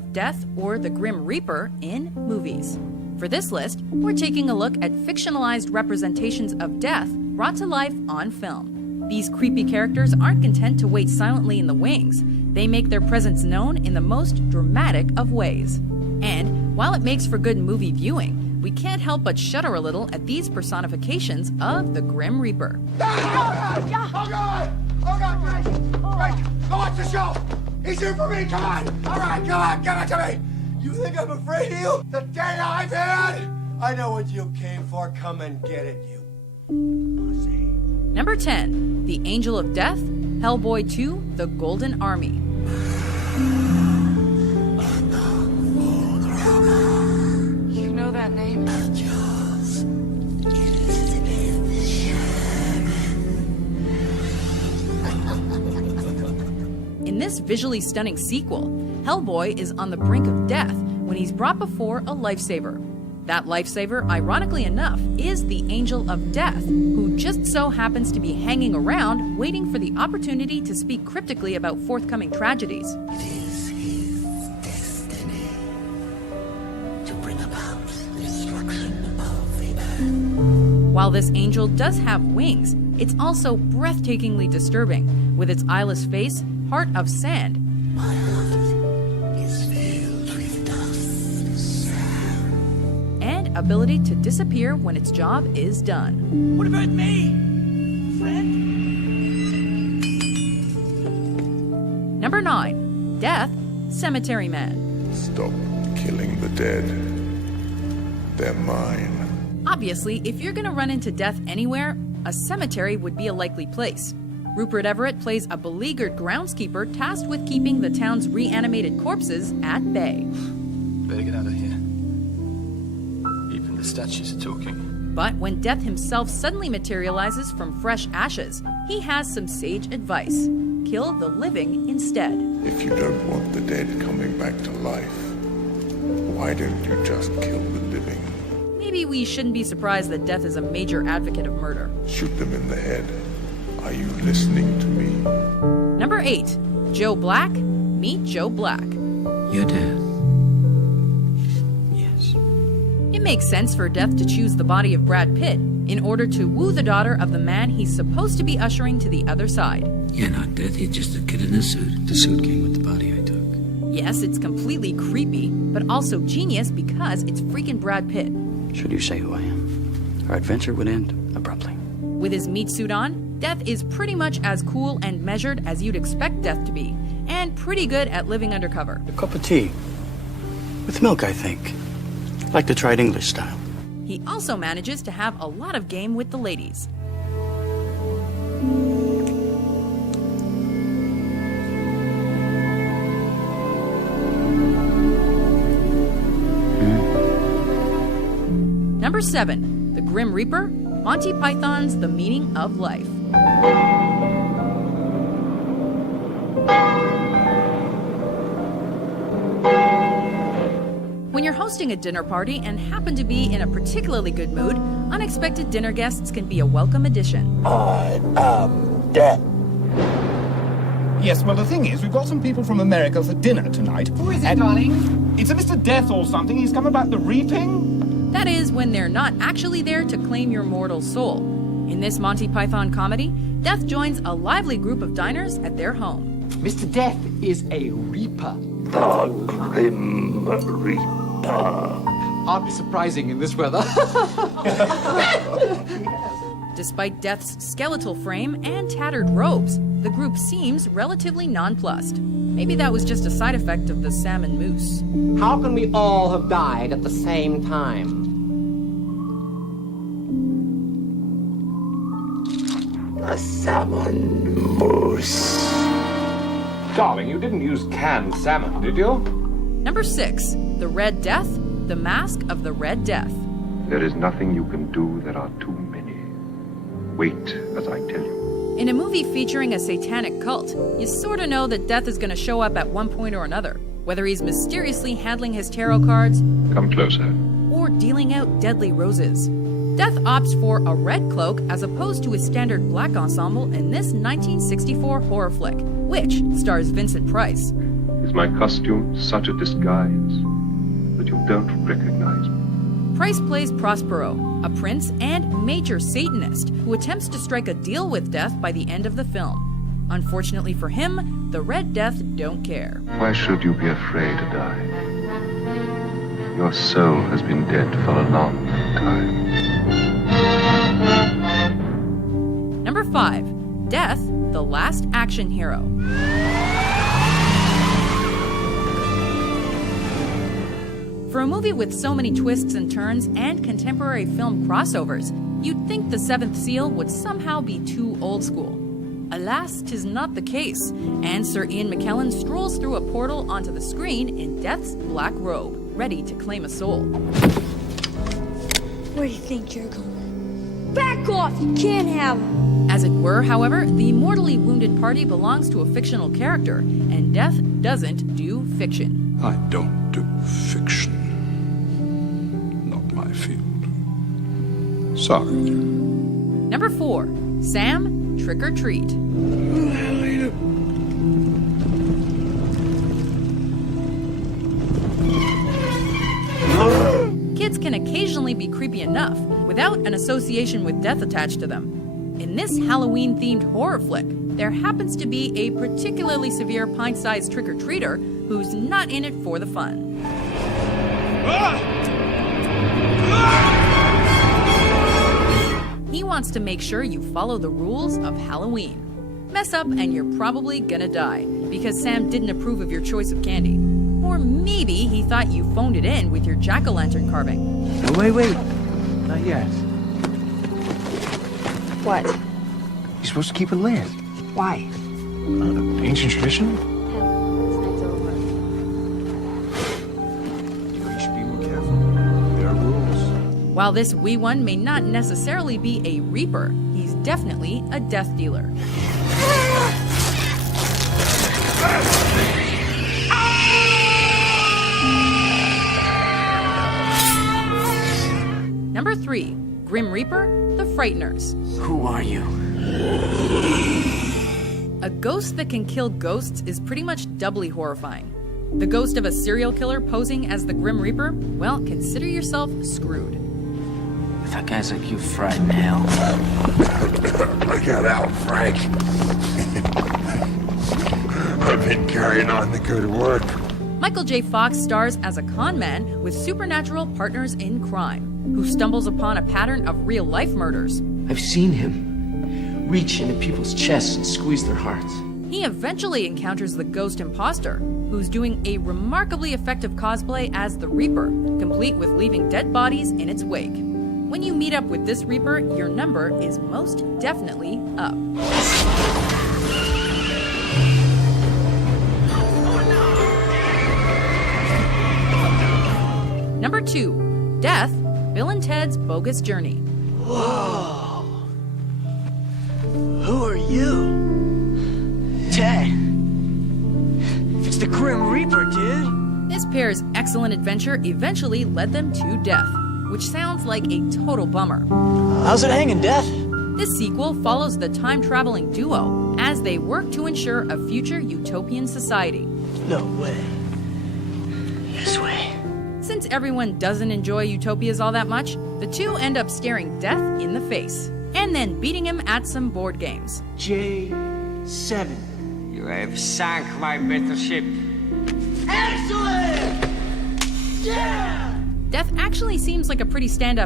of Death or the Grim Reaper in movies. For this list, we're taking a look at fictionalized representations of death brought to life on film. These creepy characters aren't content to wait silently in the wings. They make their presence known in the most dramatic of ways. And while it makes for good movie viewing, we can't help but shudder a little at these personifications of the Grim Reaper. Oh God! Oh God, Grace! Go watch the show! He's here for me, come on! All right, come on, give it to me! You think I'm afraid of you? The day I've had? I know what you came for, come and get it, you pussy. Number 10, The Angel of Death, Hellboy 2, The Golden Army. You know that name? In this visually stunning sequel, Hellboy is on the brink of death when he's brought before a lifesaver. That lifesaver, ironically enough, is the Angel of Death, who just so happens to be hanging around waiting for the opportunity to speak cryptically about forthcoming tragedies. It is his destiny to bring about destruction of the earth. While this angel does have wings, it's also breathtakingly disturbing, with its eyeless face, heart of sand, My heart is filled with dust, sand. and ability to disappear when its job is done. What about me, friend? Number 9, Death, Cemetery Man. Stop killing the dead. They're mine. Obviously, if you're gonna run into death anywhere, a cemetery would be a likely place. Rupert Everett plays a beleaguered groundskeeper tasked with keeping the town's reanimated corpses at bay. Better get out of here. Even the statues are talking. But when Death himself suddenly materializes from fresh ashes, he has some sage advice. Kill the living instead. If you don't want the dead coming back to life, why don't you just kill the living? Maybe we shouldn't be surprised that Death is a major advocate of murder. Shoot them in the head. Are you listening to me? Number 8, Joe Black, Meet Joe Black. You're dead. Yes. It makes sense for Death to choose the body of Brad Pitt in order to woo the daughter of the man he's supposed to be ushering to the other side. You're not dead, you're just a kid in a suit. The suit came with the body I took. Yes, it's completely creepy, but also genius because it's freaking Brad Pitt. Should you say who I am, our adventure would end abruptly. With his meat suit on, Death is pretty much as cool and measured as you'd expect Death to be, and pretty good at living undercover. A cup of tea. With milk, I think. Like to try it English style. He also manages to have a lot of game with the ladies. Number 7, The Grim Reaper, Monty Python's The Meaning of Life. When you're hosting a dinner party and happen to be in a particularly good mood, unexpected dinner guests can be a welcome addition. I am dead. Yes, well, the thing is, we've got some people from America for dinner tonight. Who is it, darling? It's a Mr. Death or something. He's come about the reaping. That is, when they're not actually there to claim your mortal soul. In this Monty Python comedy, Death joins a lively group of diners at their home. Mr. Death is a reaper. The Grim Reaper. Hardly surprising in this weather. Despite Death's skeletal frame and tattered robes, the group seems relatively nonplussed. Maybe that was just a side effect of the salmon mousse. How can we all have died at the same time? A salmon mousse. Darling, you didn't use canned salmon, did you? Number 6, The Red Death, The Mask of the Red Death. There is nothing you can do. There are too many. Wait as I tell you. In a movie featuring a satanic cult, you sort of know that Death is going to show up at one point or another, whether he's mysteriously handling his tarot cards Come closer. or dealing out deadly roses. Death opts for a red cloak as opposed to his standard black ensemble in this 1964 horror flick, which stars Vincent Price. Is my costume such a disguise that you don't recognize me? Price plays Prospero, a prince and major Satanist who attempts to strike a deal with death by the end of the film. Unfortunately for him, the Red Death don't care. Why should you be afraid to die? Your soul has been dead for a long time. Number 5. Death, the Last Action Hero. For a movie with so many twists and turns and contemporary film crossovers, you'd think The Seventh Seal would somehow be too old school. Alas, 'tis not the case, and Sir Ian McKellen strolls through a portal onto the screen in Death's black robe, ready to claim a soul. Where do you think you're going? Back off! You can't have him! As it were, however, the mortally wounded party belongs to a fictional character, and Death doesn't do fiction. I don't do fiction. Not my field. Sorry. Number 4. Sam, Trick or Treat. Kids can occasionally be creepy enough without an association with death attached to them. In this Halloween-themed horror flick, there happens to be a particularly severe pint-sized trick-or-treater who's not in it for the fun. He wants to make sure you follow the rules of Halloween. Mess up and you're probably gonna die, because Sam didn't approve of your choice of candy. Or maybe he thought you phoned it in with your jack-o'-lantern carving. No, wait. Not yet. What? You're supposed to keep it lit. Why? Ancient tradition? This night's over. You should be more careful. There are rules. While this wee one may not necessarily be a reaper, he's definitely a death dealer. Number 3. Grim Reaper, The Frighteners. Who are you? A ghost that can kill ghosts is pretty much doubly horrifying. The ghost of a serial killer posing as the Grim Reaper? Well, consider yourself screwed. I thought guys like you frighten hell. Look out, Frank. I've been carrying on the good work. Michael J. Fox stars as a con man with supernatural partners in crime, who stumbles upon a pattern of real-life murders. I've seen him reach into people's chests and squeeze their hearts. He eventually encounters the ghost imposter, who's doing a remarkably effective cosplay as the Reaper, complete with leaving dead bodies in its wake. When you meet up with this Reaper, your number is most definitely up. Number 2. Death, Bill and Ted's Bogus Journey. Whoa. Who are you? Ted. It's the Grim Reaper, dude. This pair's excellent adventure eventually led them to death, which sounds like a total bummer. How's it hanging, Death? This sequel follows the time-traveling duo as they work to ensure a future utopian society. No way. This way. Since everyone doesn't enjoy utopias all that much, the two end up staring death in the face, and then beating him at some board games. J7. You have sunk my battleship. Excellent! Yeah! Death actually seems like a pretty stand-up